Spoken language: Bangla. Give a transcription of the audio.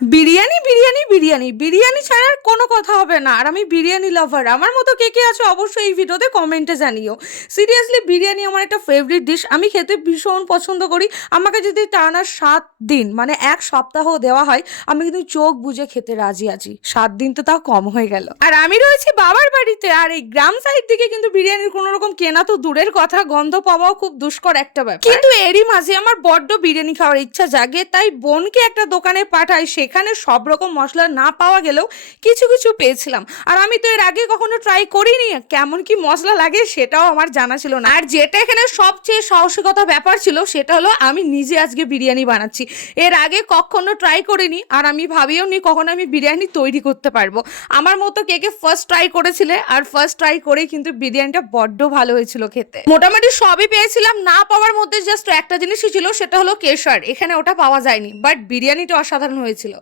বিরিয়ানি বিরিয়ানি বিরিয়ানি বিরিয়ানি ছাড়া আর কোনো কথা হবে না। আর আমি বিরিয়ানি লাভার, আমার মতো কে কে আছে অবশ্যই এই ভিডিওতে কমেন্টে জানিও। সিরিয়াসলি বিরিয়ানি আমার একটা ফেভারিট ডিশ, আমি খেতে ভীষণ পছন্দ করি। আমাকে যদি টানা 7 দিন মানে 1 সপ্তাহ দেওয়া হয়, আমি কিন্তু চোখ বুজে খেতে রাজি আছি। 7 দিন তো তাও কম হয়ে গেল। আর আমি রয়েছি বাবার বাড়িতে, আর এই গ্রাম সাইড দিকে কিন্তু বিরিয়ানির কোনো রকম কেনা তো দূরের কথা, গন্ধ পাওয়াও খুব দুষ্কর একটা ব্যাপার। কিন্তু এরই মাঝে আমার বড্ড বিরিয়ানি খাওয়ার ইচ্ছা জাগে, তাই বোনকে একটা দোকানে পাঠাই। সেখানে সব রকম মশলা না পাওয়া গেলেও কিছু কিছু পেয়েছিলাম। আর আমি তো এর আগে কখনো ট্রাই করিনি, কেমন কি মশলা লাগে সেটাও আমার জানা ছিল না। আর যেটা এখানে সবচেয়ে সাহসিকতা ব্যাপার ছিল সেটা হলো আমি নিজে আজকে বিরিয়ানি বানাচ্ছি। এর আগে কখনো ট্রাই করিনি, আর আমি ভাবিও নি কখনো আমি বিরিয়ানি তৈরি করতে পারবো। আমার মতো কে কে ফার্স্ট ট্রাই করেছিলে? আর ফার্স্ট ট্রাই করেই কিন্তু বিরিয়ানিটা বড্ড ভালো হয়েছিল খেতে। মোটামুটি সবই পেয়েছিলাম, না পাওয়ার মধ্যে জাস্ট একটা জিনিসই ছিল, সেটা হলো কেশর। এখানে ওটা পাওয়া যায়নি, বাট বিরিয়ানিটা অসাধারণ হয়েছিল।